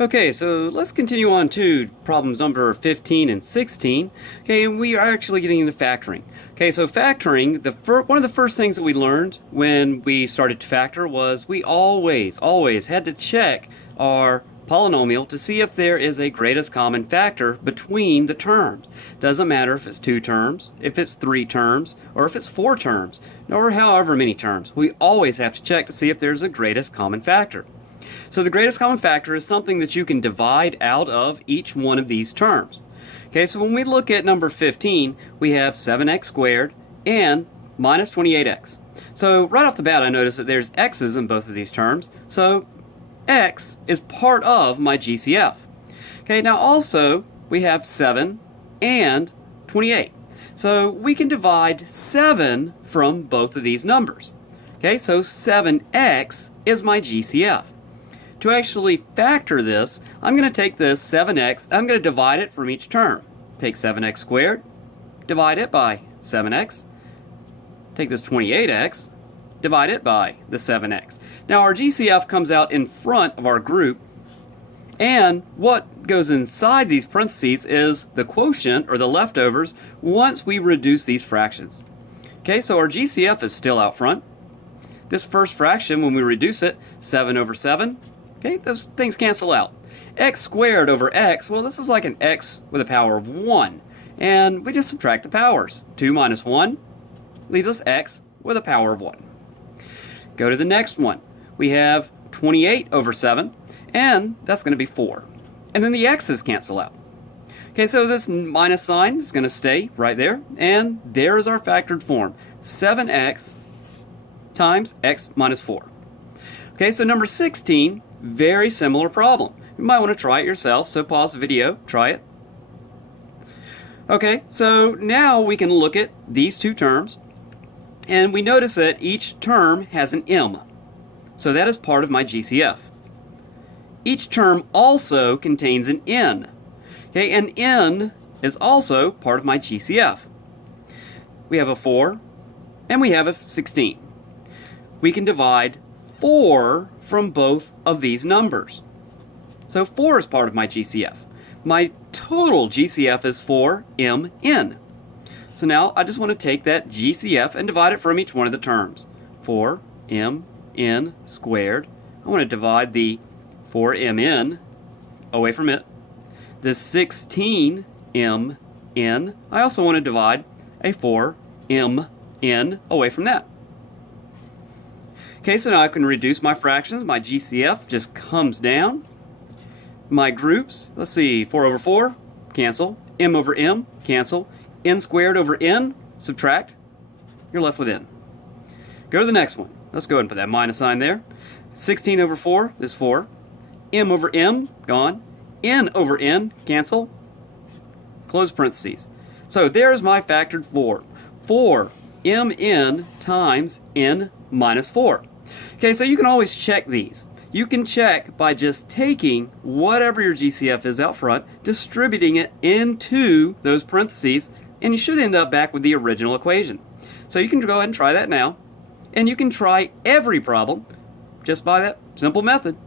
Okay, so let's continue on to problems number 15 and 16. Okay, and we are actually getting into factoring. Okay, so factoring, one of the first things that we learned when we started to factor was we always had to check our polynomial to see if there is a greatest common factor between the terms. Doesn't matter if it's 2 terms, if it's 3 terms, or if it's 4 terms, or however many terms. We always have to check to see if there's a greatest common factor. So the greatest common factor is something that you can divide out of each one of these terms. Okay, so when we look at number 15, we have 7x squared and minus 28x. So right off the bat, I notice that there's x's in both of these terms. So x is part of my GCF. Okay, now also we have 7 and 28. So we can divide 7 from both of these numbers. Okay, so 7x is my GCF. To actually factor this, I'm going to take this 7x, I'm going to divide it from each term. Take 7x squared, divide it by 7x. Take this 28x, divide it by the 7x. Now our GCF comes out in front of our group, and what goes inside these parentheses is the quotient, or the leftovers, once we reduce these fractions. Okay, so our GCF is still out front. This first fraction, when we reduce it, 7 over 7, okay, those things cancel out. X squared over x, well, this is like an x with a power of 1. And we just subtract the powers. 2 minus 1 leaves us x with a power of 1. Go to the next one. We have 28 over 7, and that's going to be 4. And then the x's cancel out. Okay, so this minus sign is going to stay right there, and there is our factored form. 7x times x minus 4. Okay, so number 16, very similar problem. You might want to try it yourself, so pause the video, try it. Okay, so now we can look at these two terms, and we notice that each term has an m. So that is part of my GCF. Each term also contains an n. Okay, and n is also part of my GCF. We have a 4, and we have a 16. We can divide 4 from both of these numbers. So 4 is part of my GCF. My total GCF is 4mn. So now I just want to take that GCF and divide it from each one of the terms. 4mn squared. I want to divide the 4mn away from it. This 16mn, I also want to divide a 4mn away from that. Okay, so now I can reduce my fractions. My GCF just comes down. My groups, let's see, 4 over 4, cancel. M over m, cancel. N squared over n, subtract. You're left with n. Go to the next one. Let's go ahead and put that minus sign there. 16 over 4 is 4. M over m, gone. N over n, cancel. Close parentheses. So there's my factored form. 4mn times n minus 4. Okay, so you can always check these. You can check by just taking whatever your GCF is out front, distributing it into those parentheses, and you should end up back with the original equation. So you can go ahead and try that now, and you can try every problem just by that simple method.